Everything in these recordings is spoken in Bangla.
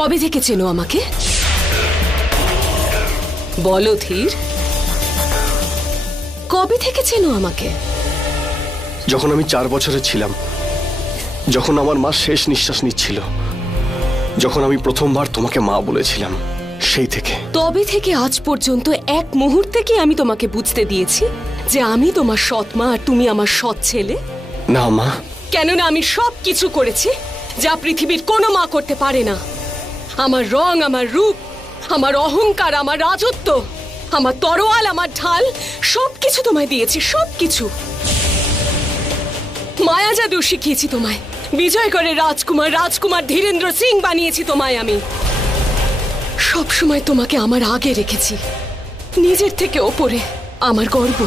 কবে থেকে চেনো আমাকে? বলো ধীর, কবে থেকে চেনো আমাকে? যখন আমি 4 বছরের ছিলাম, যখন আমার মা শেষ নিঃশ্বাস নিচ্ছিল, যখন আমি প্রথমবার তোমাকে মা বলেছিলাম, সেই থেকে। তবে থেকে আজ পর্যন্ত এক মুহূর্তে কি আমি তোমাকে বুঝতে দিয়েছি যে আমি তোমার সৎ মা আর তুমি আমার সৎ ছেলে? না মা। কেননা আমি সব কিছু করেছি যা পৃথিবীর কোনো মা করতে পারে না। আমার রং, আমার রূপ, আমার অহংকার, আমার রাজত্ব, আমার তরোয়াল, আমার ঢাল, সবকিছু তোমায় দিয়েছি, সবকিছু। মায়া জাদু শিখিয়েছি তোমায়, বিজয়গড়ের রাজকুমার ধীরেন্দ্র সিং বানিয়েছি তোমায় আমি। সব সময় তোমাকে আমার আগে রেখেছি, নিজের থেকে ওপরে। আমার গর্ব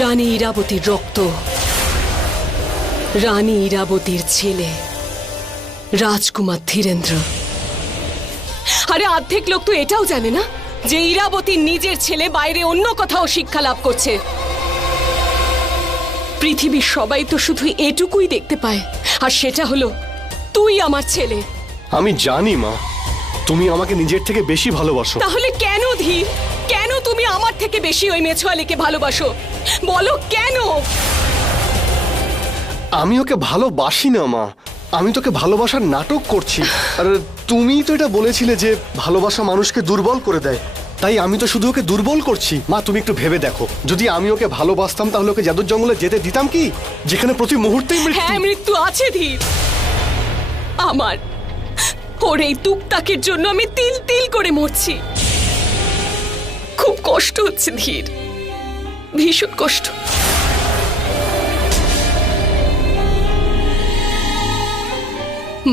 রানী ইরাবতীর রক্ত, রানী ইরাবতীর ছেলে রাজকুমার ধীরেন্দ্র। আরে অর্ধেক লোক তো এটাও জানে না যে ইরাবতীর নিজের ছেলে বাইরে অন্য কোথাও শিক্ষা লাভ করছে। পৃথিবীর সবাই তো শুধু এটুকুই দেখতে পায়, আর সেটা হলো তুই আমার ছেলে। আমি জানি মা, তুমি আমাকে নিজের থেকে বেশি ভালোবাসো। তাহলে কেন ধীর, কেন তুমি আমার থেকে বেশি ওই মেছোয়ালিকে ভালোবাসো? বলো কেন? আমি ওকে ভালোবাসি না মা, আমি তোকে ভালোবাসার নাটক করছি। আর তুমি তো এটা বলেছিলে যে ভালোবাসা মানুষকে দুর্বল করে দেয়, তাই আমি তো শুধু ওকে দুর্বল করছি। মা তুমি একটু ভেবে দেখো, যদি আমি ওকে ভালোবাসতাম তাহলে ওকে জাদুর জঙ্গলে যেতে দিতাম কি, যেখানে প্রতি মুহূর্তেই মৃত্যু? হ্যাঁ, মৃত্যু আছে ধীর। আমার ওর এই তুকতাকের জন্য আমি তিল তিল করে মরছি। খুব কষ্ট হচ্ছে ধীর, ভীষণ কষ্ট।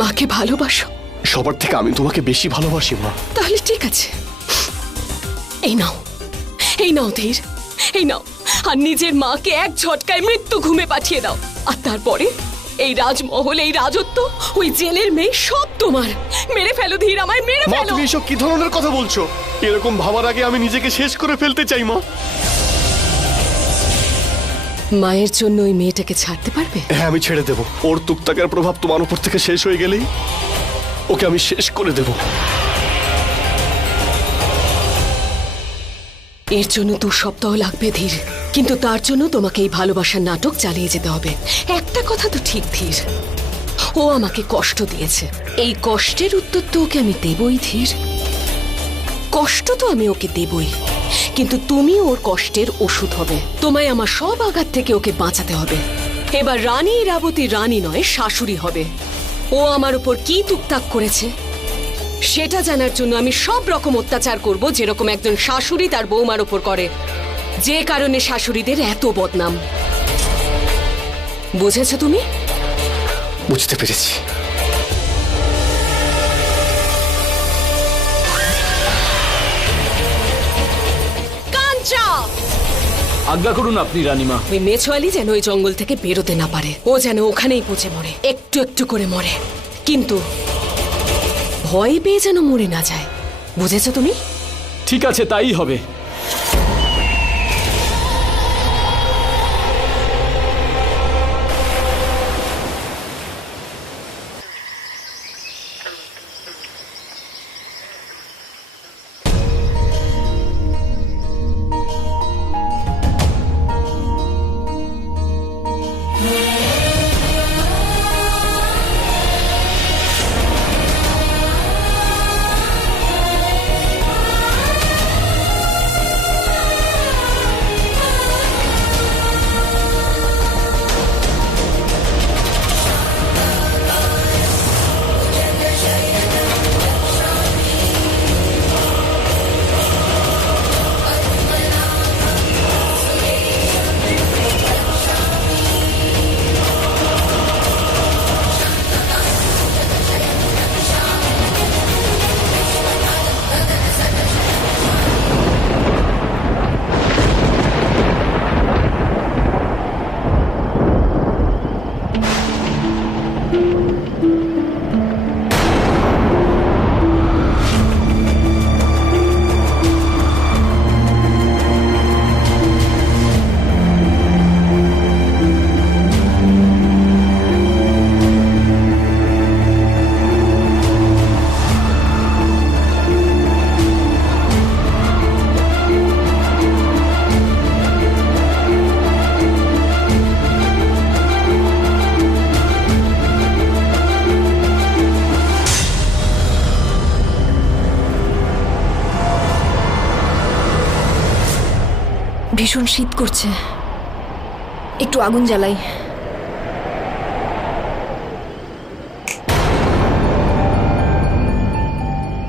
মাকে ভালোবাসো? সবার থেকে আমি তোমাকে বেশি ভালোবাসি মা। তাহলে ঠিক আছে, এই নাও, এই নাও ধীর, এই নাও। আর নিজের মাকে এক ঝটকায় মৃত্যু ঘুমে পাঠিয়ে দাও। আর তারপরে এই রাজমহল, এই রাজত্ব, ওই জেলের মেয়ে সব তোমার। মেরে ফেলো ধীর, আমায় মেরে মা ফেলো। তুমি এসব কি ধরনের কথা বলছো? এরকম ভাবার আগে আমি নিজেকে শেষ করে ফেলতে চাই মা। মায়ের জন্য ওই মেয়েটাকে ছাড়তে পারবে? হ্যাঁ, আমি ছেড়ে দেব। ওর তুকতাকের প্রভাব তোমার উপর থেকে শেষ হয়ে গেলেই ওকে আমি শেষ করে দেব। এর জন্য 2 সপ্তাহ লাগবে ধীর, কিন্তু তার জন্য তোমাকে এই ভালোবাসার নাটক চালিয়ে যেতে হবে। একটা কথা তো ঠিক ধীর, ও আমাকে কষ্ট দিয়েছে, এই কষ্টের উত্তর তো ওকে আমি দেবই ধীর। কষ্ট তো আমি ওকে দেবই, কিন্তু তুমি ওর কষ্টের ওষুধ হবে। তোমায় আমার সব আঘাত থেকে ওকে বাঁচাতে হবে। এবার রানী ইরাবতী রানী নয়, শাশুড়ি হবে। ও আমার উপর কি তুকতাক করেছে সেটা জানার জন্য আমি সব রকম অত্যাচার করব, যেরকম একজন শাশুড়ি তার বৌমার উপর করে, যে কারণে শাশুড়িদের এত বদনাম। বুঝেছো তুমি? বুঝতে পেরেছি। কাঞ্চা, আজ্ঞা করুন আপনি রানীমা। ওই মেছোয়ালি যেন ওই জঙ্গল থেকে বেরোতে না পারে, ও যেন ওখানেই পচে মরে, একটু একটু করে মরে, কিন্তু ভয় পেয়ে যেন মরে না যায়। বুঝেছো তুমি? ঠিক আছে, তাই হবে। ভীষণ শীত করছে, একটু আগুন জ্বালাই।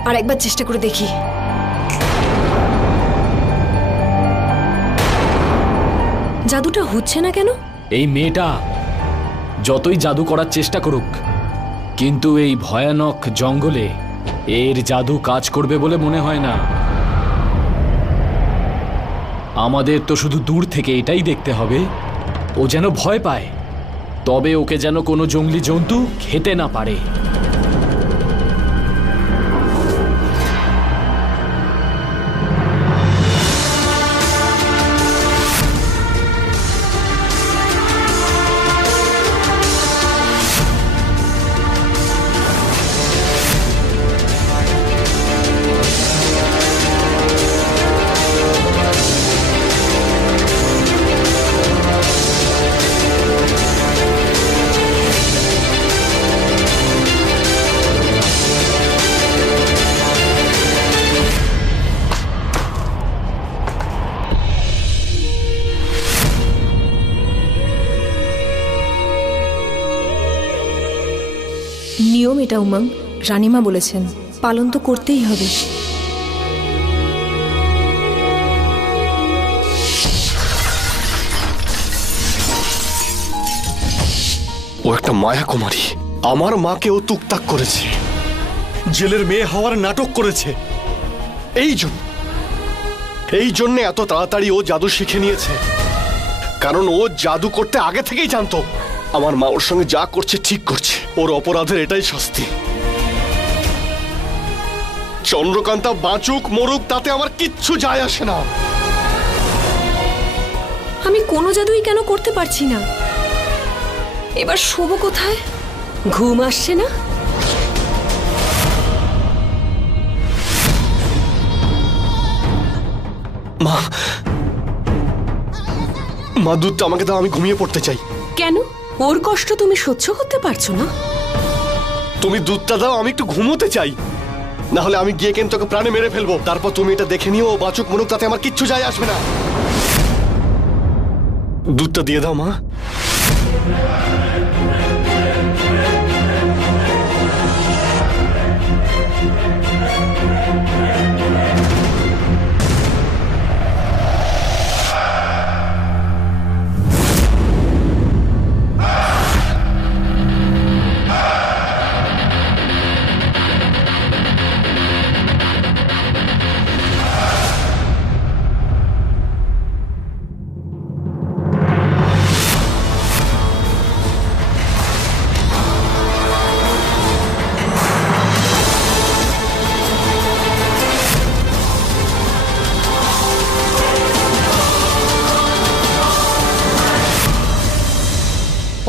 আর একবার চেষ্টা করে দেখি। জাদুটা হচ্ছে না কেন? এই মেয়েটা যতই জাদু করার চেষ্টা করুক, কিন্তু এই ভয়ানক জঙ্গলে এর জাদু কাজ করবে বলে মনে হয় না। আমাদের তো শুধু দূর থেকে এটাই দেখতে হবে ও যেন ভয় পায়, তবে ওকে যেন কোনো জঙ্গলি জন্তু খেতে না পারে। নিয়ম এটা উমাং, রানীমা বলেছেন, পালন তো করতেই হবে। ও একটা মায়া কুমারী। আমার মাকে ও তুকতাক করেছে, জেলের মেয়ে হওয়ার নাটক করেছে। এই জন্য এত তাড়াতাড়ি ও জাদু শিখে নিয়েছে, কারণ ও জাদু করতে আগে থেকেই জানতো আমার মা ওর সঙ্গে যা করছে ঠিক করছে। ওর অপরাধের এটাই শাস্তি। চন্দ্রকান্তা বাঁচুক মরুক তাতে আমার কিচ্ছু যায় আসে না। আমি কোনো জাদুই কেন করতে পারছি না? এবার শোবো কোথায়? ঘুম আসছে না? মা মা দুধটা আমাকে দাও, আমি ঘুমিয়ে পড়তে চাই। কেন? ওর কষ্ট তুমি সহ্য করতে পারছো না? তুমি দুধটা দাও, আমি একটু ঘুমোতে চাই। না হলে আমি গিয়ে কিন্তু তোকে প্রাণে মেরে ফেলবো। তারপর তুমি এটা দেখে নিও, ও বাঁচুক মরুক তাতে আমার কিচ্ছু যায় আসবে না। দুধটা দিয়ে দাও মা।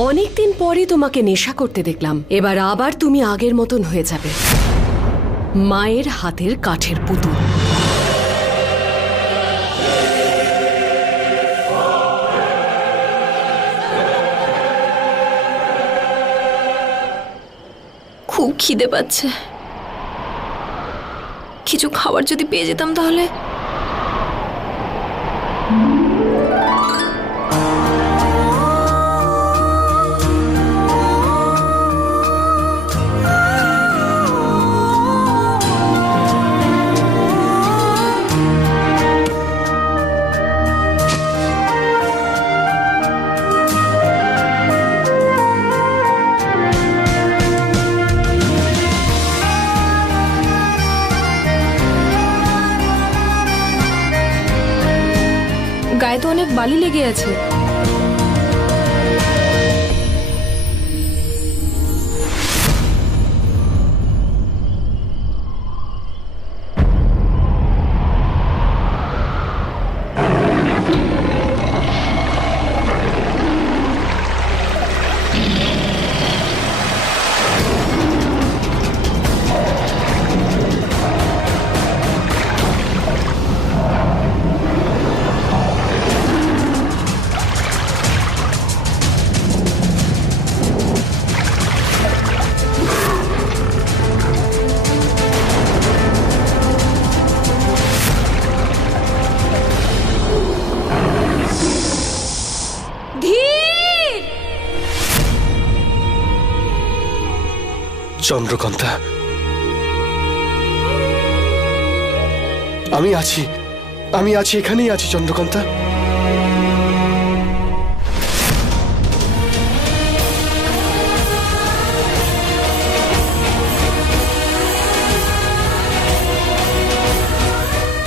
অনেকদিন পরে তোমাকে নেশা করতে দেখলাম, এবার আবার তুমি আগের মতন হয়ে যাবে, মায়ের হাতের কাঠের পুতুল। খুব খিদে পাচ্ছে, কিছু খাবার যদি পেয়ে যেতাম তাহলে। গায়ে তো অনেক বালি লেগে আছে। চন্দ্রকান্তা, আমি আছি, এখানেই আছি চন্দ্রকান্তা।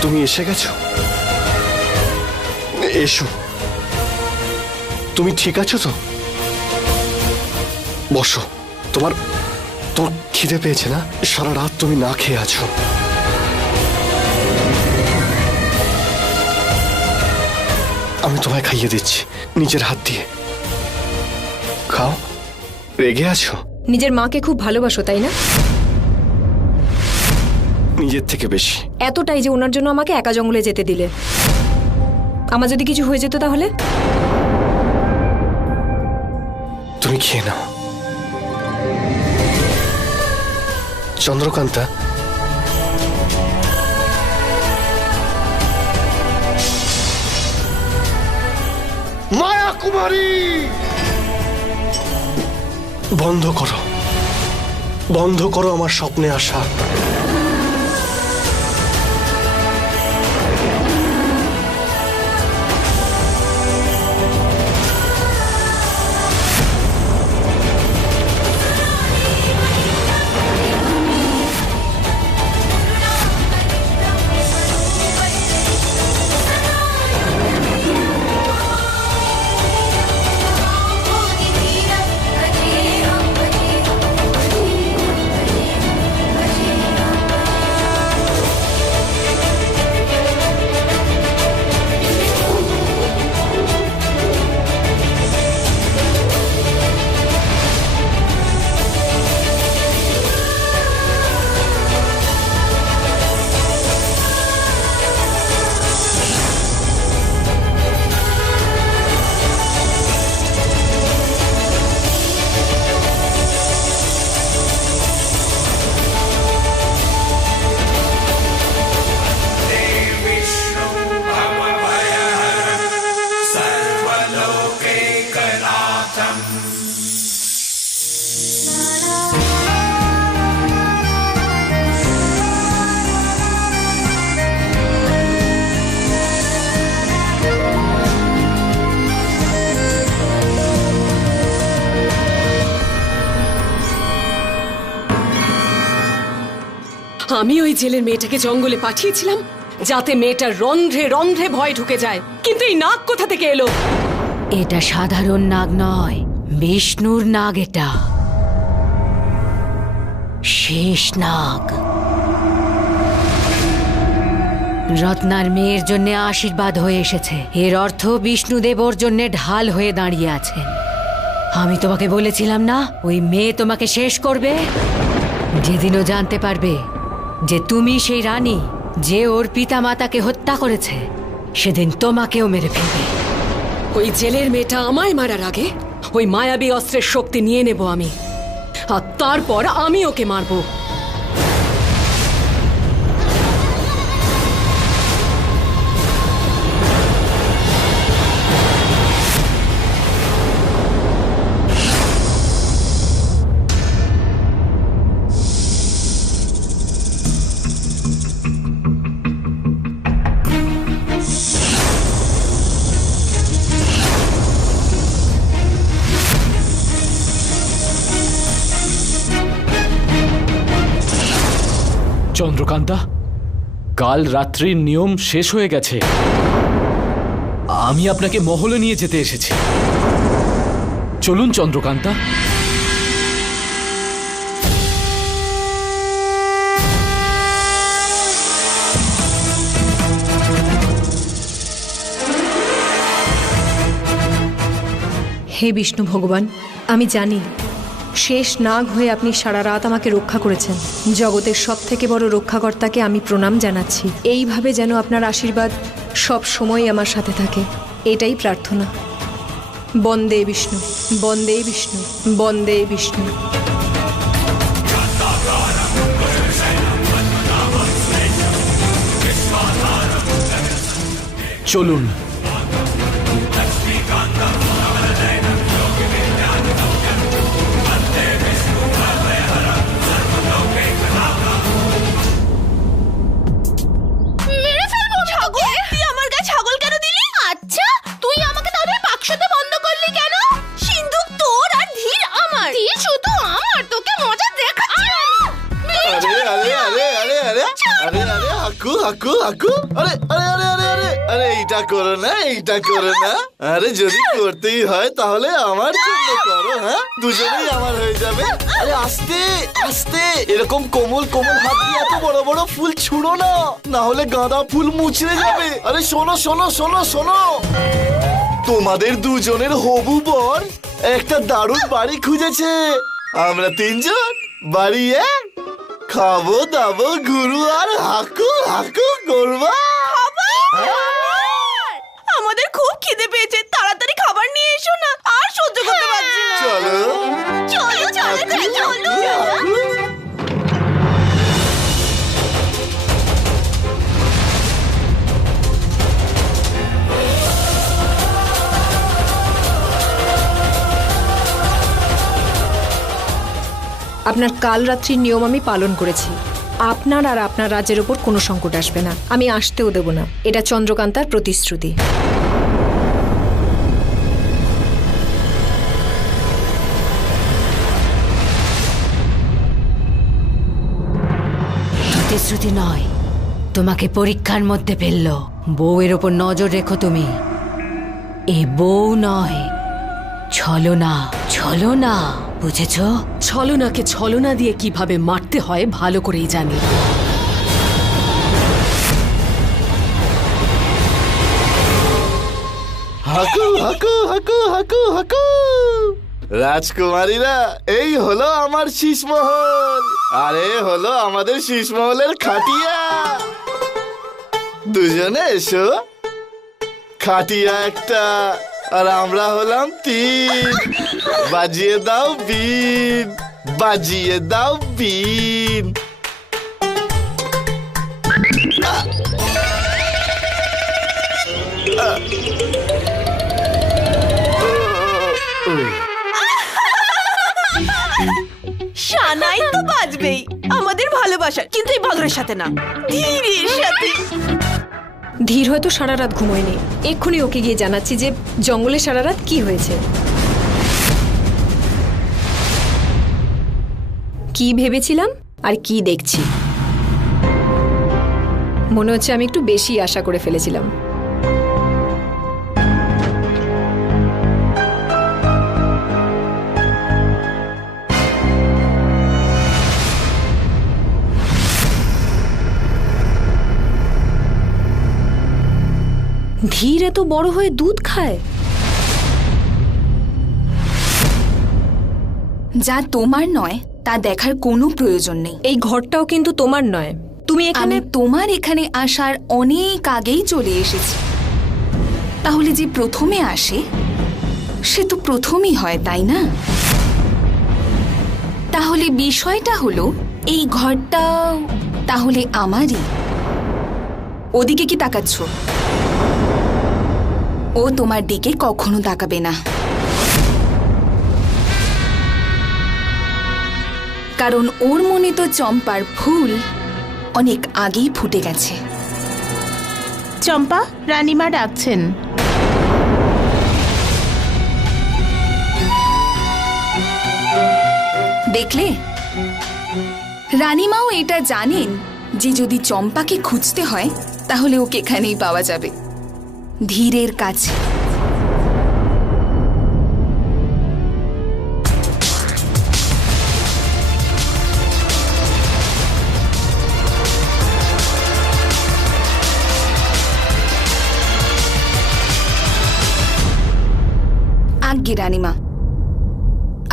তুমি এসে গেছো? এসো। তুমি ঠিক আছো তো? বসো। তোমার খিদে পেয়েছে না? সারা রাত তুমি না খেয়ে আছো। আমি তোমায় খাইয়ে দিচ্ছি নিজের হাত দিয়ে। খাও। রেগে আছো? নিজের মাকে খুব ভালোবাসো তাই না? নিজের থেকে বেশি। এতটাই যে ওনার জন্য আমাকে একা জঙ্গলে যেতে দিলে। আমার যদি কিছু হয়ে যেত তাহলে? তুমি খেয়ে নাও চন্দ্রকান্তা। মায়া কুমারী, বন্ধ করো আমার স্বপ্নে আসা। আমি ওই জেলের মেয়েটাকে জঙ্গলে পাঠিয়েছিলাম যাতে মেয়েটার রন্ধ্রে রন্ধ্রে ভয় ঢুকে যায়, কিন্তু এই নাগ কোথা থেকে এলো? এটা সাধারণ নাগ নয়, বিষ্ণুর নাগ। এটা শেষ নাগ। রত্নার মেয়ের জন্য আশীর্বাদ হয়ে এসেছে। এর অর্থ বিষ্ণুদেব ওর জন্য ঢাল হয়ে দাঁড়িয়ে আছেন। আমি তোমাকে বলেছিলাম না, ওই মেয়ে তোমাকে শেষ করবে। যেদিনও জানতে পারবে যে তুমি সেই রানী যে ওর পিতা মাতাকে হত্যা করেছে, সেদিন তোমাকেও মেরে ফেলবে। ওই জেলের মেয়েটা আমায় মারার আগে ওই মায়াবী অস্ত্রের শক্তি নিয়ে নেব আমি, আর তারপর আমি ওকে মারবো। চন্দ্রকান্তা, কাল রাত্রির নিয়ম শেষ হয়ে গেছে। আমি আপনাকে মহলে নিয়ে যেতে এসেছি। চলুন চন্দ্রকান্তা। হে বিষ্ণু ভগবান, আমি জানি শেষ নাগ হয়ে আপনি সারা রাত আমাকে রক্ষা করেছেন। জগতের সব থেকে বড় রক্ষাকর্তাকে আমি প্রণাম জানাচ্ছি। এইভাবে যেন আপনার আশীর্বাদ সব সময় আমার সাথে থাকে, এটাই প্রার্থনা। বন্দে বিষ্ণু, বন্দে বিষ্ণু, বন্দে বিষ্ণু। চলুন। হাকু হাকু হাকু। আরে আরে আরে আরে আরে আরে এইটা করো না, এইটা করো না। আরে যদি করতেই হয় তাহলে আমার জন্য করো, হ্যাঁ দুজনেই আমার হয়ে যাবে। আরে আস্তে আস্তে, এরকম কোমল কোমল হাত দিয়ে এত বড় বড় ফুল ছুঁড়ো না, না হলে গাঁদা ফুল মুচড়ে যাবে। আরে শোনো শোনো শোনো শোনো, তোমাদের দুজনের হবু বর একটা দারুণ বাড়ি খুঁজেছে। আমরা তিনজন বাড়ি খাবো দাবো ঘুরু আর হাকু হাকু করবা। আমাদের খুব খিদে পেয়েছে, তাড়াতাড়ি খাবার নিয়ে এসো না, আর সহ্য করতে পারছি না। চলো চলো চলো চলো। আপনার কাল রাত্রির নিয়ম আমি পালন করেছি। আপনার আর আপনার রাজ্যের ওপর কোনো সংকট আসবে না, আমি আসতেও দেব না। এটা চন্দ্রকান্তার প্রতিশ্রুতি। প্রতিশ্রুতি নয়, তোমাকে পরীক্ষার মধ্যে ফেললো। বউয়ের ওপর নজর রেখো তুমি। এ বউ নয়, ছলনা। ছলনা, বুঝেছো? ছলনাকে ছলনা দিয়ে কিভাবে মারতে হয় ভালো করেই জানি। হাকু হাকু হাকু হাকু হাকু। রাজকুমারীরা, এই হলো আমার শীষমহল, আরে হলো আমাদের শীষমহলের খাটিয়া। দুজনে এসো। খাটিয়া একটা, আর আমরা হলাম তিন। বাজিয়ে দাও বিন, বাজিয়ে দাও বিন। সানাই তো বাজবেই আমাদের ভালোবাসা, কিন্তু এই বাদরের সাথে না, ধীরের সাথে। ধীর হয়তো সারা রাত ঘুমোয়নি। এক্ষুনি ওকে গিয়ে জানাচ্ছি যে জঙ্গলে সারা রাত কি হয়েছে। কি ভেবেছিলাম আর কি দেখছি। মনে হচ্ছে আমি একটু বেশি আশা করে ফেলেছিলাম। ধীর এত বড় হয়ে দুধ খায়? যা তোমার নয় তা দেখার কোনো প্রয়োজন নেই। এই ঘরটাও কিন্তু তোমার নয়। তুমি এখানে। আমি তোমার এখানে আসার অনেক আগেই চলে এসেছি। তাহলে যে প্রথমে আসে সে তো প্রথমই হয়, তাই না? তাহলে বিষয়টা হলো এই ঘরটা তাহলে আমারই। ওদিকে কি তাকাচ্ছ? ও তোমার দিকে কখনো তাকাবে না, কারণ ওর মনে তো চম্পার ফুল অনেক আগেই ফুটে গেছে। চম্পা, রানীমা ডাকছেন। দেখলে, রানীমাও এটা জানেন যে যদি চম্পাকে খুঁজতে হয় তাহলে ওকে এখানেই পাওয়া যাবে, ধীরের কাছে। আজ্ঞে রানীমা,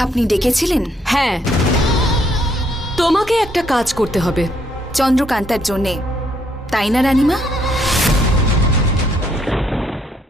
আপনি ডেকেছিলেন? হ্যাঁ, তোমাকে একটা কাজ করতে হবে। চন্দ্রকান্তার জন্যে, তাই না রানীমা?